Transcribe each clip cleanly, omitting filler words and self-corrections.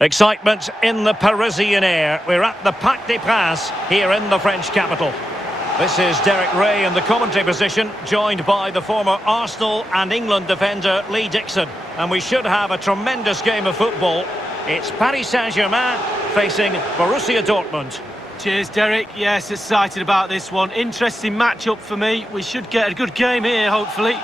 Excitement in the Parisian air. We're at the Parc des Princes here in the French capital. This is Derek Ray in the commentary position, joined by the former Arsenal and England defender Lee Dixon. And we should have a tremendous game of football. It's Paris Saint-Germain facing Borussia Dortmund. Cheers, Derek. Yes, excited about this one. Interesting matchup for me. We should get a good game here, hopefully.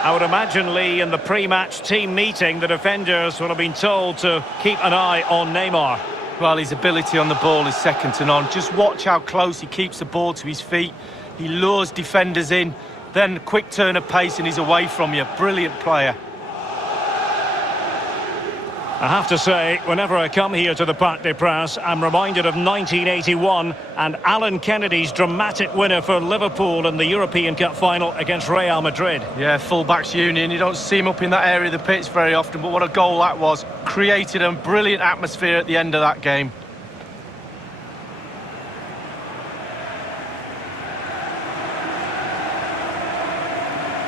I would imagine, Lee, in the pre-match team meeting, the defenders will have been told to keep an eye on Neymar. Well, his ability on the ball is second to none. Just watch how close he keeps the ball to his feet. He lures defenders in, then quick turn of pace and he's away from you. Brilliant player. I have to say, whenever I come here to the Parc des Princes, I'm reminded of 1981 and Alan Kennedy's dramatic winner for Liverpool in the European Cup final against Real Madrid. Yeah, full-backs union. You don't see him up in that area of the pitch very often, but what a goal that was. Created a brilliant atmosphere at the end of that game.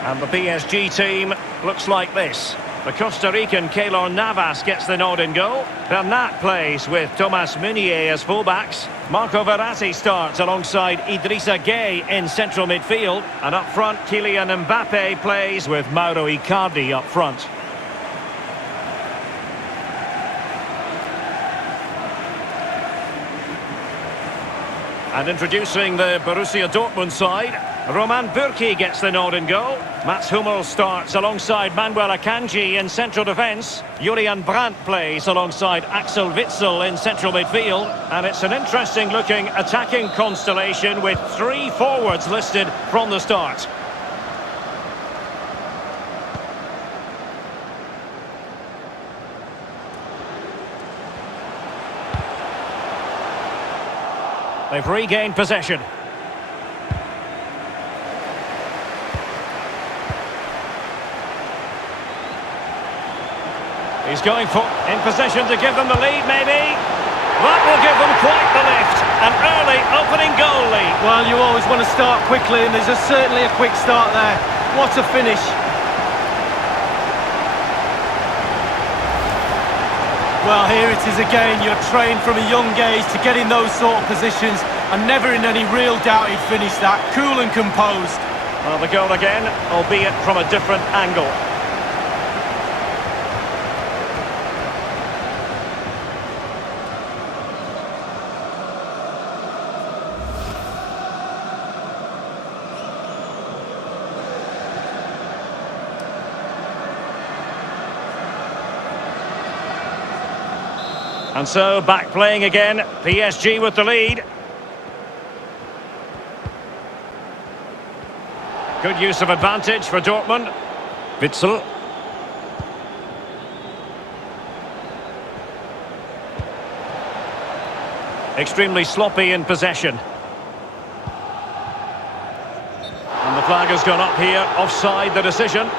And the PSG team looks like this. The Costa Rican Keylor Navas gets the nod in goal. Bernat plays with Thomas Meunier as fullbacks. Marco Verratti starts alongside Idrissa Gueye in central midfield. And up front, Kylian Mbappe plays with Mauro Icardi up front. And introducing the Borussia Dortmund side, Roman Bürki gets the nod in goal. Mats Hummels starts alongside Manuel Akanji in central defence. Julian Brandt plays alongside Axel Witsel in central midfield. And it's an interesting-looking attacking constellation with three forwards listed from the start. They've regained possession. He's going for in possession to give them the lead, maybe. That will give them quite the lift. An early opening goal lead. Well, you always want to start quickly, and there's certainly a quick start there. What a finish. Well, here it is again. You're trained from a young age to get in those sort of positions, and never in any real doubt he'd finish that. Cool and composed. Well, the goal again, albeit from a different angle. And so, back playing again, PSG with the lead. Good use of advantage for Dortmund. Witsel. Extremely sloppy in possession. And the flag has gone up here, offside the decision.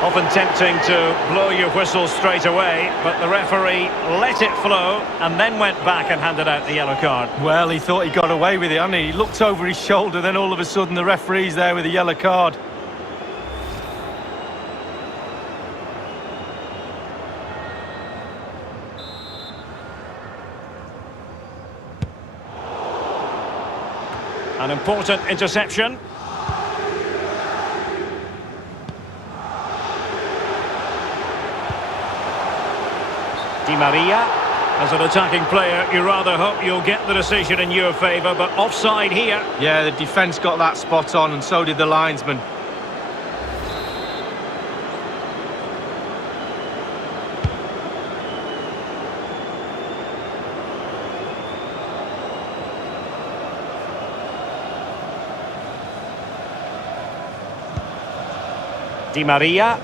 Often tempting to blow your whistle straight away, but the referee let it flow and then went back and handed out the yellow card. Well, he thought he got away with it, hadn't he? He looked over his shoulder, then all of a sudden the referee's there with a yellow card. An important interception. Di Maria. As an attacking player, you rather hope you'll get the decision in your favour, but offside here. Yeah, the defence got that spot on, and so did the linesman. Di Maria.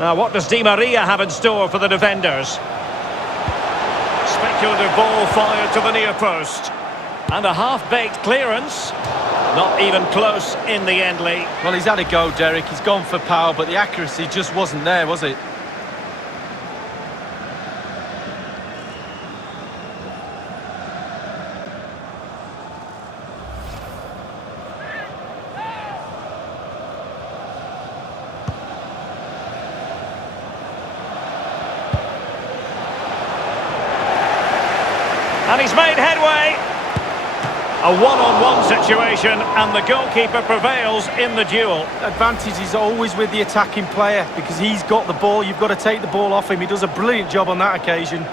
Now, what does Di Maria have in store for the defenders? Speculative ball fired to the near post. And a half-baked clearance. Not even close in the end, Lee. Well, he's had a go, Derek. He's gone for power, but the accuracy just wasn't there, was it? And he's made headway. A one-on-one situation, and the goalkeeper prevails in the duel. Advantage is always with the attacking player because he's got the ball. You've got to take the ball off him. He does a brilliant job on that occasion.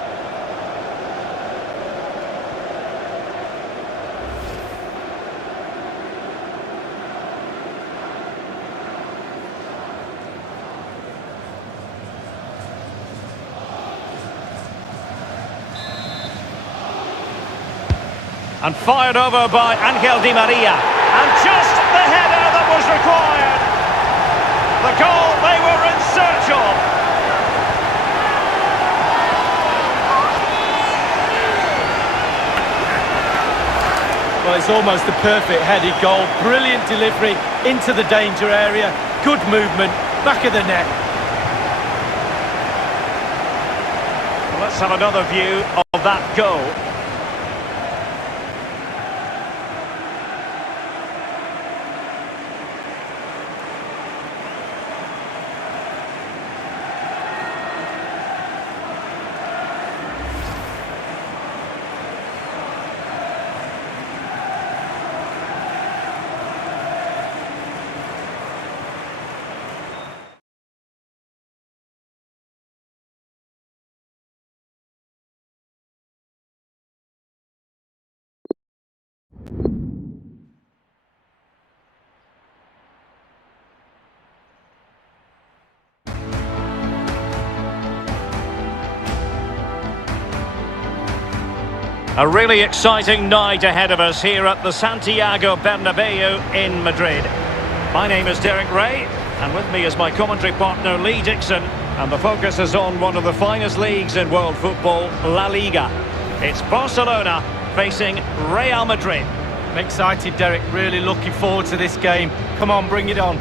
And fired over by Angel Di Maria. And just the header that was required. The goal they were in search of. Well, it's almost the perfect headed goal. Brilliant delivery into the danger area. Good movement, back of the net. Well, let's have another view of that goal. A really exciting night ahead of us here at the Santiago Bernabeu in Madrid. My name is Derek Ray, and with me is my commentary partner Lee Dixon, and the focus is on one of the finest leagues in world football, La Liga. It's Barcelona facing Real Madrid. I'm excited, Derek. Really looking forward to this game. Come on, bring it on.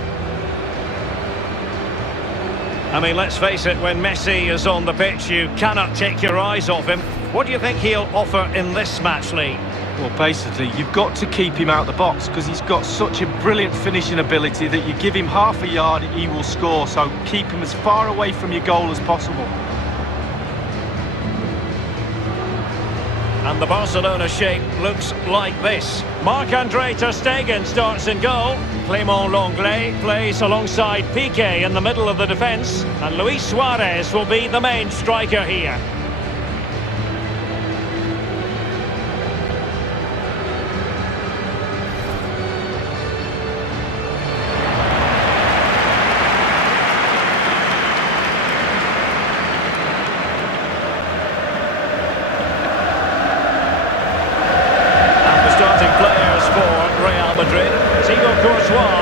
I mean, let's face it, when Messi is on the pitch, you cannot take your eyes off him. What do you think he'll offer in this match, Lee? Well, basically, you've got to keep him out the box because he's got such a brilliant finishing ability that you give him half a yard, he will score. So keep him as far away from your goal as possible. And the Barcelona shape looks like this. Marc-Andre ter Stegen starts in goal. Clément Lenglet plays alongside Piqué in the middle of the defence. And Luis Suarez will be the main striker here.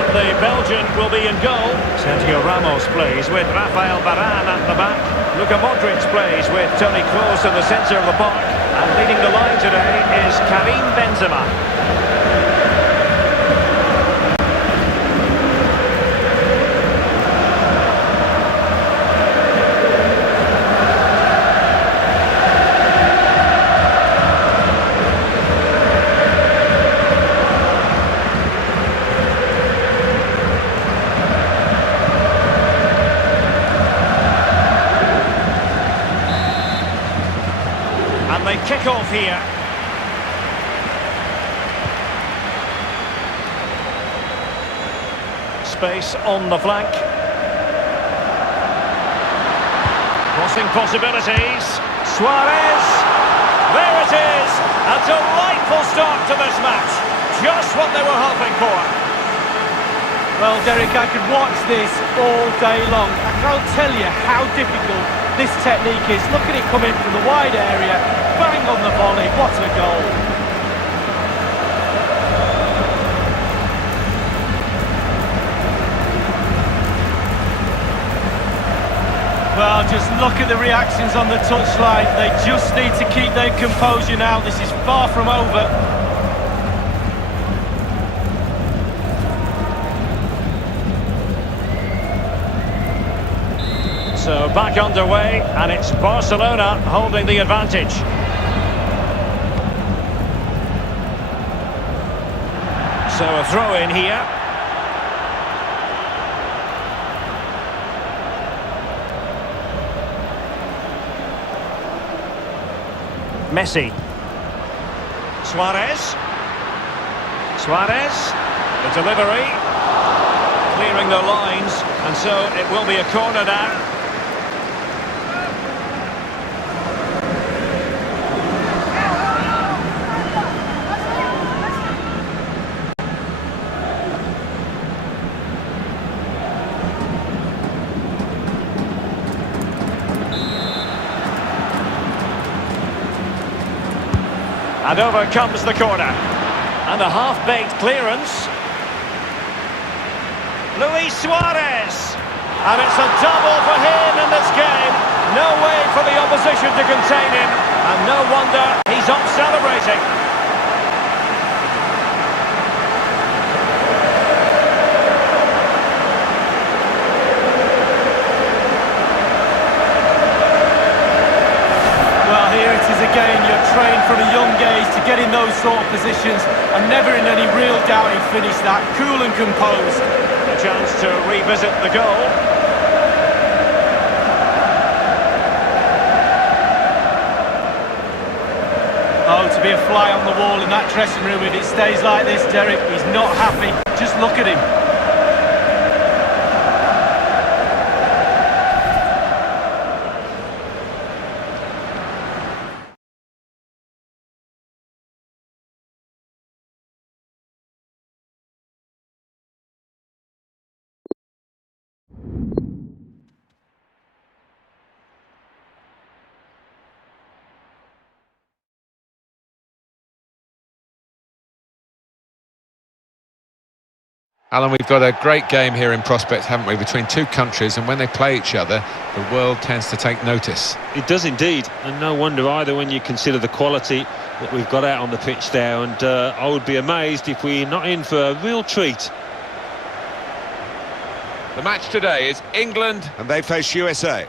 The Belgian will be in goal. Sergio Ramos plays with Rafael Varane at the back. Luka Modric plays with Toni Kroos in the centre of the park. And leading the line today is Karim Benzema. They kick off here. Space on the flank. Crossing possibilities. Suarez. There it is. A delightful start to this match. Just what they were hoping for. Well, Derek, I could watch this all day long. I can't tell you how difficult this technique is. Look at it coming from the wide area. Bang on the volley. What a goal. Well, just look at the reactions on the touchline. They just need to keep their composure now. This is far from over. So back underway, and it's Barcelona holding the advantage. So a throw in here. Messi. Suarez. Suarez. The delivery. Clearing the lines, and so it will be a corner now. And over comes the corner. And a half-baked clearance. Luis Suarez. And it's a double for him in this game. No way for the opposition to contain him. And no wonder he's off celebrating. Again, you're trained from a young age to get in those sort of positions and never in any real doubt he finished that, cool and composed. A chance to revisit the goal. Oh, to be a fly on the wall in that dressing room if it stays like this, Derek, he's not happy. Just look at him. Alan, we've got a great game here in prospect, haven't we, between two countries, and when they play each other, the world tends to take notice. It does indeed, and no wonder either when you consider the quality that we've got out on the pitch there, and I would be amazed if we're not in for a real treat. The match today is England, and they face USA.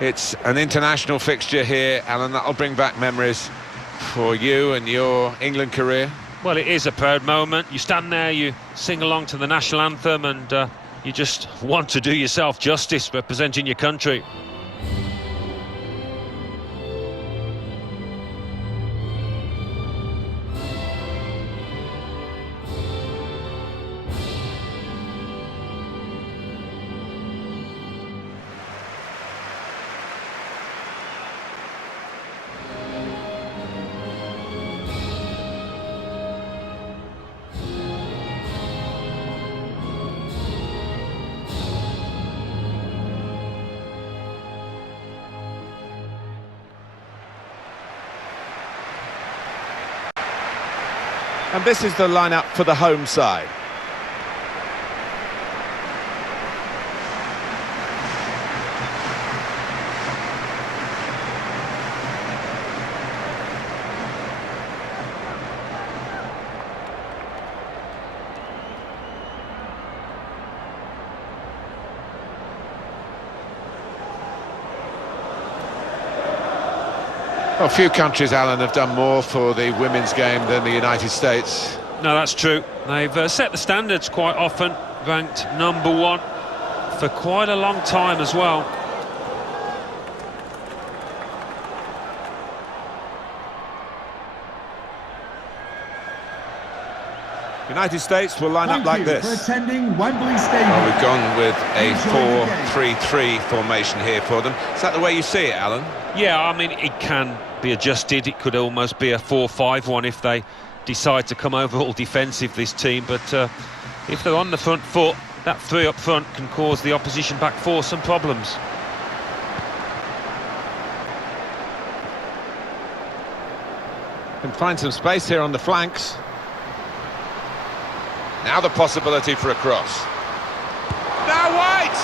It's an international fixture here, Alan. That'll bring back memories for you and your England career. Well, it is a proud moment. You stand there, you sing along to the national anthem, and you just want to do yourself justice representing your country. And this is the lineup for the home side. Well, a few countries, Alan, have done more for the women's game than the United States. No, that's true. They've set the standards quite often, ranked #1 for quite a long time as well. United States will line up like this. For attending Wembley Stadium. Well, we've gone with a 4-3-3 formation here for them. Is that the way you see it, Alan? Yeah, I mean, it can be adjusted. It could almost be a 4-5-1 if they decide to come over all defensive, this team. But if they're on the front foot, that three up front can cause the opposition back four some problems. Can find some space here on the flanks. Now the possibility for a cross. Now White!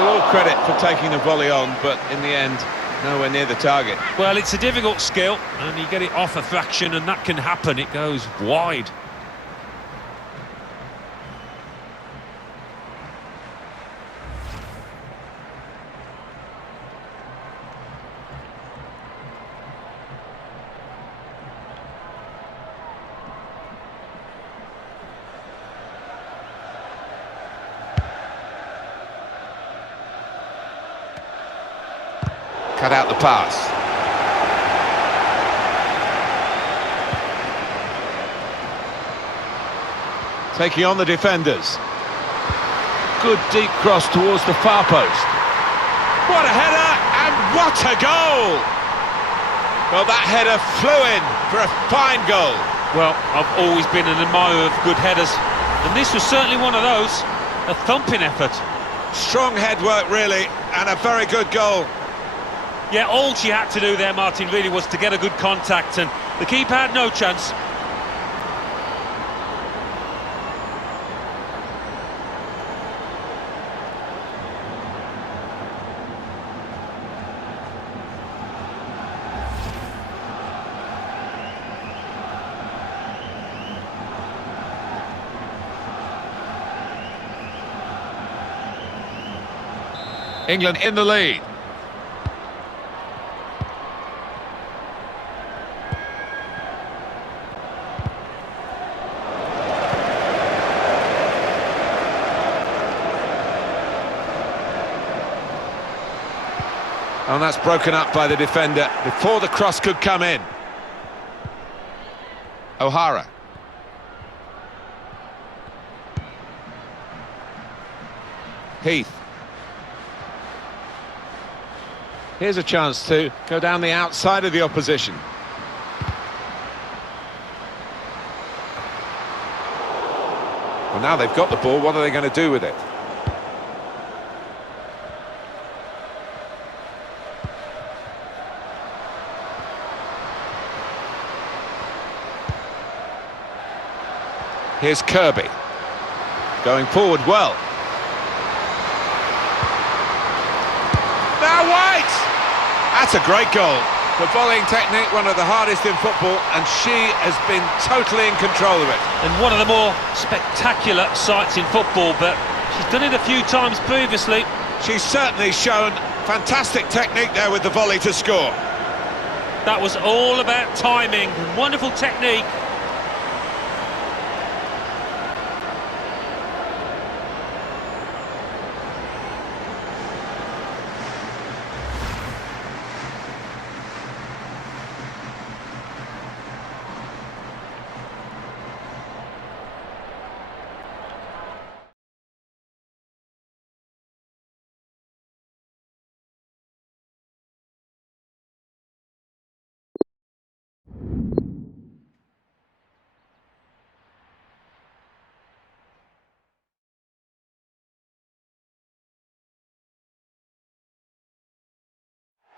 Well, all credit for taking the volley on, but in the end, nowhere near the target. Well, it's a difficult skill, and you get it off a fraction, and that can happen. It goes wide. Cut out the pass. Taking on the defenders. Good deep cross towards the far post. What a header, and what a goal! Well, that header flew in for a fine goal. Well, I've always been an admirer of good headers, and this was certainly one of those. A thumping effort. Strong head work, really, and a very good goal. Yeah, all she had to do there, Martin, really was to get a good contact, and the keeper had no chance. England in the lead. And that's broken up by the defender before the cross could come in. O'Hara. Heath. Here's a chance to go down the outside of the opposition. Well, now they've got the ball, what are they going to do with it? Here's Kirby, going forward well. Now White! That's a great goal. The volleying technique, one of the hardest in football, and she has been totally in control of it. And one of the more spectacular sights in football, but she's done it a few times previously. She's certainly shown fantastic technique there with the volley to score. That was all about timing, wonderful technique.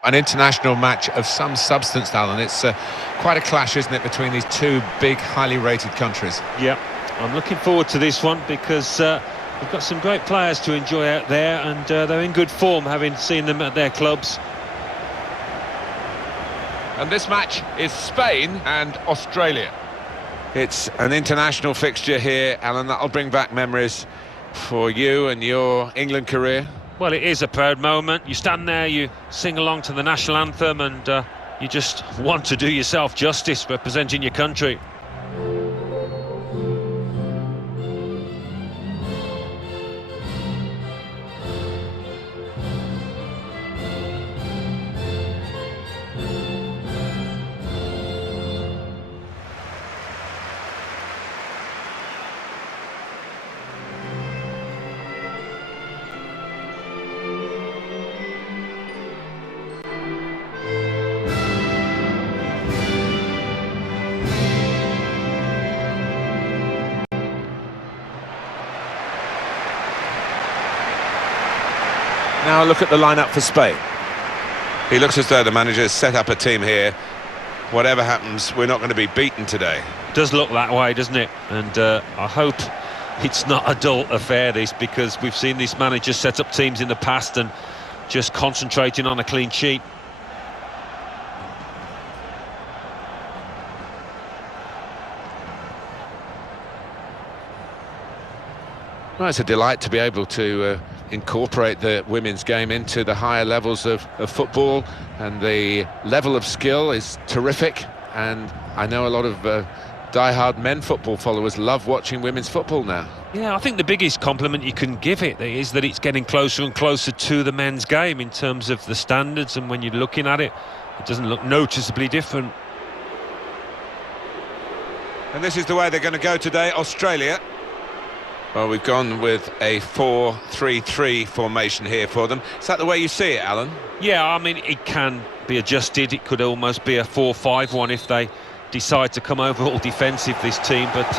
An international match of some substance, Alan. It's quite a clash, isn't it, between these two big, highly rated countries? Yeah, I'm looking forward to this one because we've got some great players to enjoy out there, and they're in good form, having seen them at their clubs. And this match is Spain and Australia. It's an international fixture here, Alan. That'll bring back memories for you and your England career. Well, it is a proud moment. You stand there, you sing along to the national anthem, and you just want to do yourself justice representing your country. Now a look at the lineup for Spain. He looks as though the manager has set up a team here. Whatever happens, we're not going to be beaten today. Does look that way, doesn't it? And I hope it's not a dull affair, this, because we've seen this manager set up teams in the past and just concentrating on a clean sheet. Well, it's a delight to be able to incorporate the women's game into the higher levels of football, and the level of skill is terrific, and I know a lot of die-hard men football followers love watching women's football now. Yeah, I think the biggest compliment you can give it is that it's getting closer and closer to the men's game in terms of the standards, and when you're looking at it, it doesn't look noticeably different. And this is the way they're going to go today, Australia. Well, we've gone with a 4-3-3 formation here for them. Is that the way you see it, Alan? Yeah, I mean, it can be adjusted. It could almost be a 4-5-1 if they decide to come over all defensive, this team. But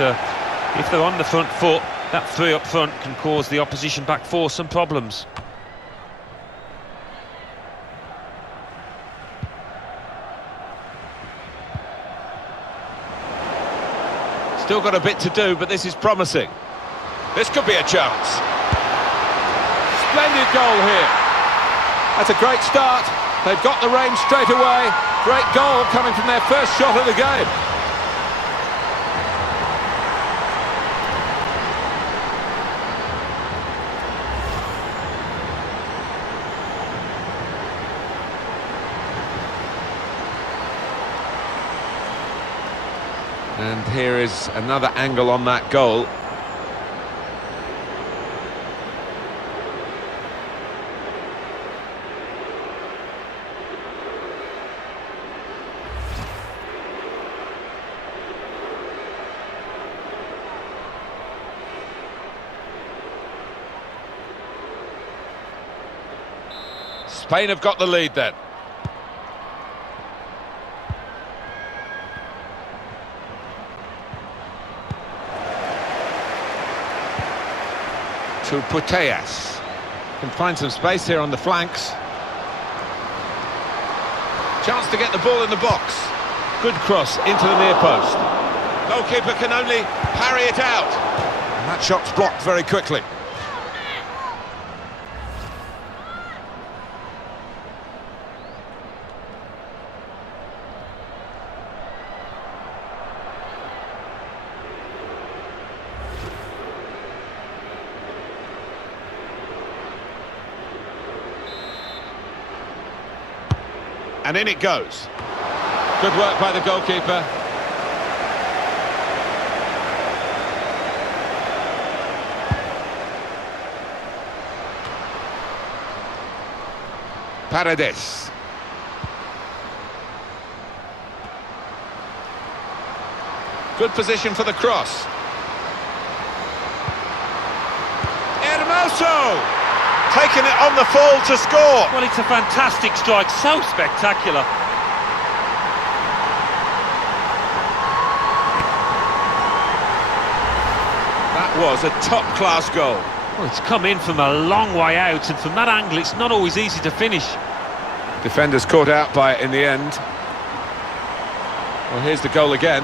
if they're on the front foot, that three up front can cause the opposition back four some problems. Still got a bit to do, but this is promising. This could be a chance. Splendid goal here. That's a great start. They've got the range straight away. Great goal coming from their first shot of the game. And here is another angle on that goal. Spain have got the lead then. To Putellas. Can find some space here on the flanks. Chance to get the ball in the box. Good cross into the near post. Goalkeeper can only parry it out. And that shot's blocked very quickly. And in it goes. Good work by the goalkeeper. Paredes. Good position for the cross. Hermoso! Taking it on the fall to score. Well, it's a fantastic strike, so spectacular. That was a top-class goal. Well, it's come in from a long way out, and from that angle, it's not always easy to finish. Defenders caught out by it in the end. Well, here's the goal again.